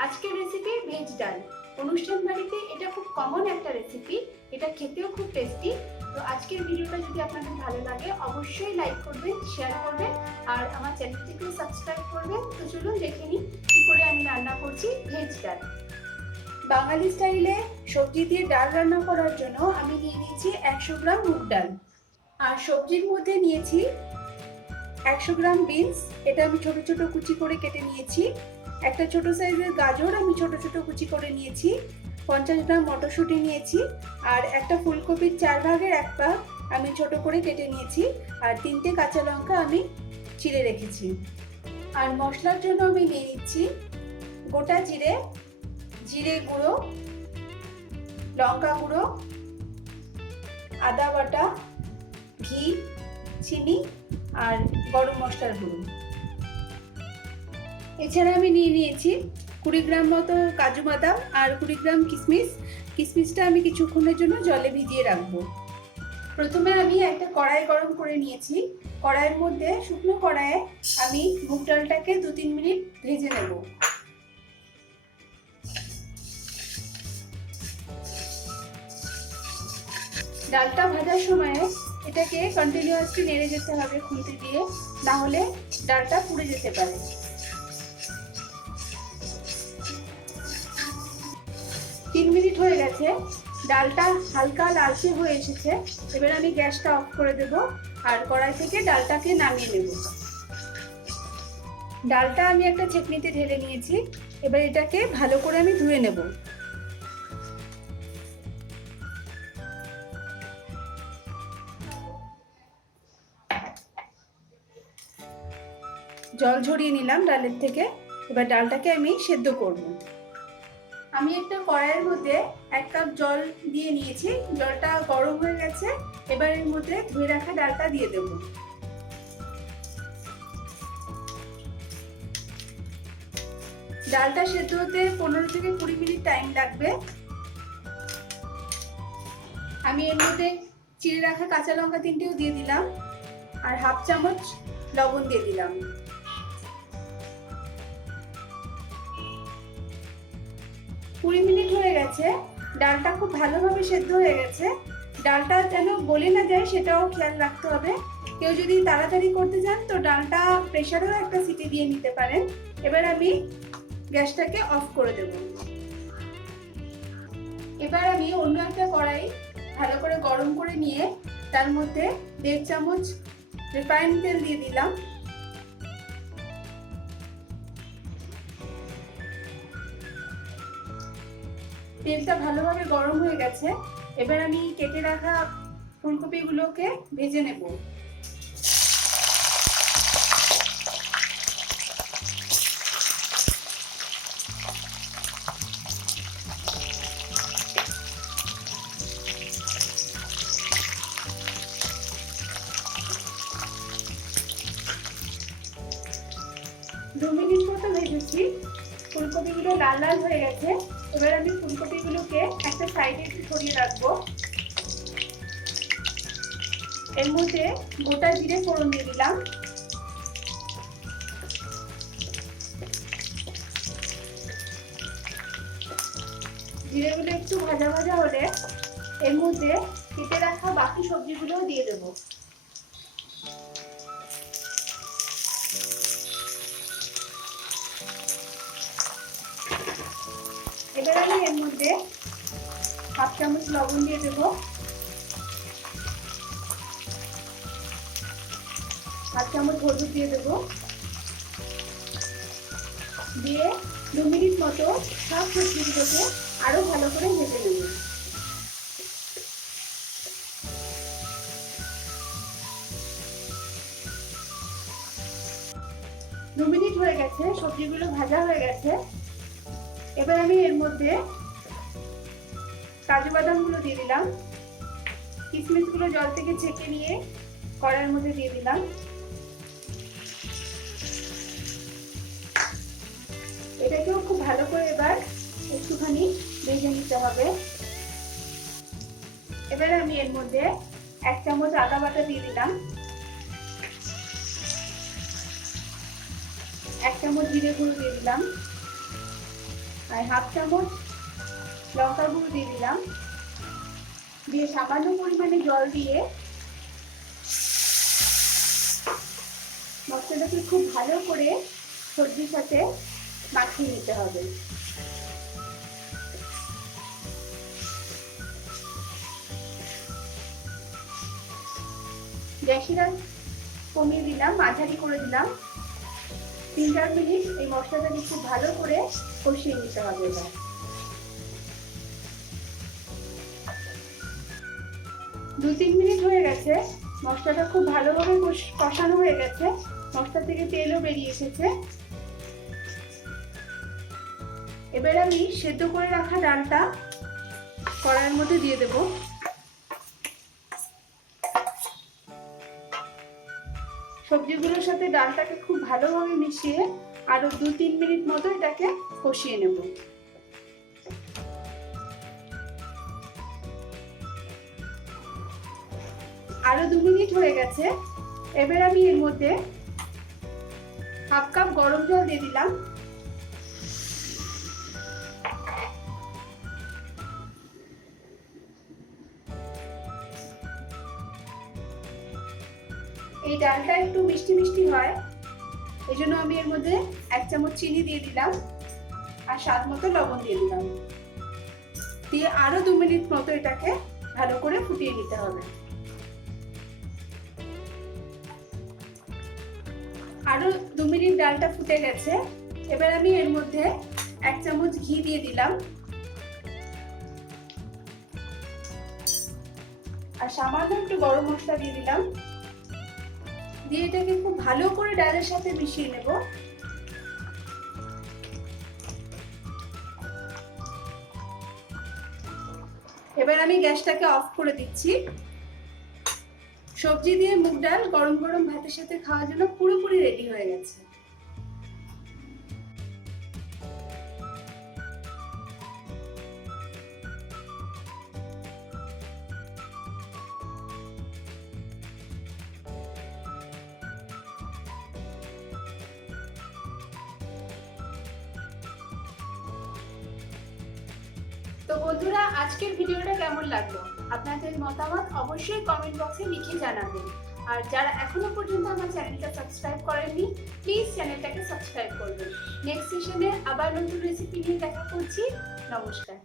আজকের recipe veg ডাল। অনুষ্ঠান বাড়িতে এটা খুব কমন একটা রেসিপি, এটা খেতেও খুব টেস্টি। তো আজকের ভিডিওটা যদি আপনাদের ভালো লাগে অবশ্যই লাইক করবেন, শেয়ার করবেন আর আমার চ্যানেলটিকে সাবস্ক্রাইব করবেন। তো চলুন দেখে নিই কি করে আমি রান্না করছি ভেজ ডাল। বাঙালি স্টাইলে সবজি দিয়ে ডাল রান্না করার জন্য আমি নিয়ে নিয়েছি 100 গ্রাম মুগ ডাল। আর সবজির মধ্যে নিয়েছি 100 গ্রাম বিনস, এটা আমি ছোট ছোট কুচি করে কেটে নিয়েছি। একটা ছোট সাইজের গাজর আমি ছোট ছোট কুচি করে নিয়েছি। 50 গ্রাম মটরশুঁটি নিয়েছি। আর একটা ফুলকপির 4 ভাগের 1 ভাগ আমি ছোট করে কেটে নিয়েছি। আর 3টে কাঁচা লঙ্কা আমি চিড়ে রেখেছি। আর মশলার জন্য আমি নিয়ে নিচ্ছি গোটা জিরে, জিরে গুঁড়ো, লঙ্কা গুঁড়ো, আদা বাটা, ঘি, চিনি আর গরম মশলার গুঁড়ো। এছাড়া আমি নিয়ে নিয়েছি 20 গ্রাম মতো কাজু বাদাম আর 20 গ্রাম কিশমিশ। কিশমিশটা আমি কিছুক্ষণের জন্য জলে ভিজিয়ে রাখবো। প্রথমে আমি একটা কড়াই গরম করে নিয়েছি। কড়াইয়ের মধ্যে শুকনো কড়াইয়ে আমি মুগ ডালটাকে 2-3 মিনিট ভেজে নেব। ডালটা ভাজার সময় এটাকে কন্টিনিউয়াসলি নেড়ে যেতে হবে খুন্তি দিয়ে, না হলে ডালটা পুড়ে যেতে পারে। 3 মিনিট হয়ে গেছে, ডালটা হালকা লালচে হয়ে এসেছে। এবার আমি গ্যাসটা অফ করে দেব আর কড়াই থেকে ডালটাকে নামিয়ে নেব। ডালটা আমি একটা ছেঁকনিতে ঢেলে নিয়েছি। এবার এটাকে ভালো করে আমি ধুয়ে নেব। জল ঝরিয়ে নিলাম ডালের থেকে। এবার ডালটাকে আমি সেদ্ধ করব। আমি একটা কড়াইয়ের মধ্যে 1 কাপ জল দিয়ে নিয়েছি। জলটা গরম হয়ে গেছে। এবার এর মধ্যে ধুয়ে রাখা ডালটা দিয়ে দেব। ডালটা সেদ্ধ হতে 15 থেকে 20 মিনিট টাইম লাগবে। আমি এর মধ্যে চিড়ে রাখা কাঁচা লঙ্কা 3টেও দিয়ে দিলাম আর হাফ চামচ লবণ দিয়ে দিলাম। কুড়ি মিনিট হয়ে গেছে। ডালটা খুব ভালোভাবে সেদ্ধ হয়ে গেছে। ডালটা যেন গলে না যায় সেটাও খেয়াল রাখতে হবে। কেউ যদি তাড়াতাড়ি করতে চান তো ডালটা প্রেসারেও একটা সিটি দিয়ে নিতে পারেন। এবার আমি গ্যাসটাকে অফ করে দেব। এবার আমি অন্য একটা কড়াই ভালো করে গরম করে নিয়ে তার মধ্যে 1.5 চামচ রিফাইন্ড তেল দিয়ে দিলাম। তেলটা ভালোভাবে গরম হয়ে গেছে। এবার আমি কেটে রাখা ফুলকপিগুলোকে ভেজে নেব। দু মিনিট মতো ভেজেছি। ফুলকপিগুলো লাল লাল হয়ে গেছে। এবার আমি ফুলকপিগুলোকে একটা সাইডে একটু সরিয়ে রাখবো। এর মধ্যে গোটা জিরে ফোড়ন দিয়ে দিলাম। জিরেগুলো একটু ভাজা ভাজা হলে এর মধ্যে কেটে রাখা বাকি সবজিগুলোও দিয়ে দেবো। এবার আমি এর মধ্যে হাফ চামচ লবণ দিয়ে দেবো, হাফ চামচ হলুদ দিয়ে দেবো, দিয়ে 2 মিনিট মতো সব সবজিগুলোকে আরো ভালো করে ভেজে নেব। 2 মিনিট হয়ে গেছে, সবজিগুলো ভাজা হয়ে গেছে। এবার আমি এর মধ্যে কাজু বাদামগুলো দিয়ে দিলাম। কিশমিশগুলো জল থেকে ছেঁকে নিয়ে কড়াইয়ের মধ্যে দিয়ে দিলাম। এটাকেও খুব ভালো করে এবার একটুখানি ভেজে নিতে হবে। এবার আমি এর মধ্যে 1 চামচ আদা বাটা দিয়ে দিলাম, 1 চামচ জিরে গুঁড়ো দিয়ে দিলাম, আর হাফ চামচ লঙ্কার গুঁড়ো দিয়ে দিলাম, দিয়ে সামান্য পরিমাণে জল দিয়ে মশলাটাকে খুব ভালো করে সবজির সাথে মাখিয়ে নিতে হবে। গ্যাসের আঁচ কমিয়ে দিলাম, মাঝারি করে দিলাম। 3-4 মিনিট এই মশলাটাকে খুব ভালো করে কষিয়ে নিতে হবে। এবার 2-3 মিনিট হয়ে গেছে, মশলাটা খুব ভালোভাবে কষানো হয়ে গেছে, মশলা থেকে তেলও বেরিয়ে এসেছে। এবার আমি সেদ্ধ করে রাখা ডালটা কড়াইয়ের মধ্যে দিয়ে দেব। সবজিগুলোর সাথে ডালটাকে খুব ভালোভাবে মিশিয়ে আরো 2-3 মিনিট মতো এটাকে কষিয়ে নেব। আরো 2 মিনিট হয়ে গেছে। এবার আমি এর মধ্যে হাফ কাপ গরম জল দিয়ে দিলাম। এই ডালটা একটু মিষ্টি মিষ্টি হয়, এই জন্য আমি এর মধ্যে 1 চামচ চিনি দিয়ে দিলাম আর স্বাদ মতো লবণ দিয়ে দিলাম। দিয়ে আরো 2 মিনিট মতো এটাকে ভালো করে ফুটিয়ে নিতে হবে। আরো 2 মিনিট ডালটা ফুটে গেছে। এবার আমি এর মধ্যে 1 চামচ ঘি দিয়ে দিলাম আর সামান্য একটু গরম মশলা দিয়ে দিলাম। দিয়ে এটাকে খুব ভালো করে ডালের সাথে মিশিয়ে নেব। এবার আমি গ্যাসটাকে অফ করে দিচ্ছি। সবজি দিয়ে মুগ ডাল গরম গরম ভাতের সাথে খাওয়ার জন্য পুরোপুরি রেডি হয়ে গেছে। তো বন্ধুরা, আজকের ভিডিওটা কেমন লাগলো? আপনাদের মতামত অবশ্যই কমেন্ট বক্সে লিখে জানাবেন। আর যারা এখনো পর্যন্ত আমার চ্যানেলটা সাবস্ক্রাইব করেননি, প্লিজ চ্যানেলটাকে সাবস্ক্রাইব করবেন। নেক্সট সেশনে আবার নতুন রেসিপি নিয়ে দেখা করছি। নমস্কার।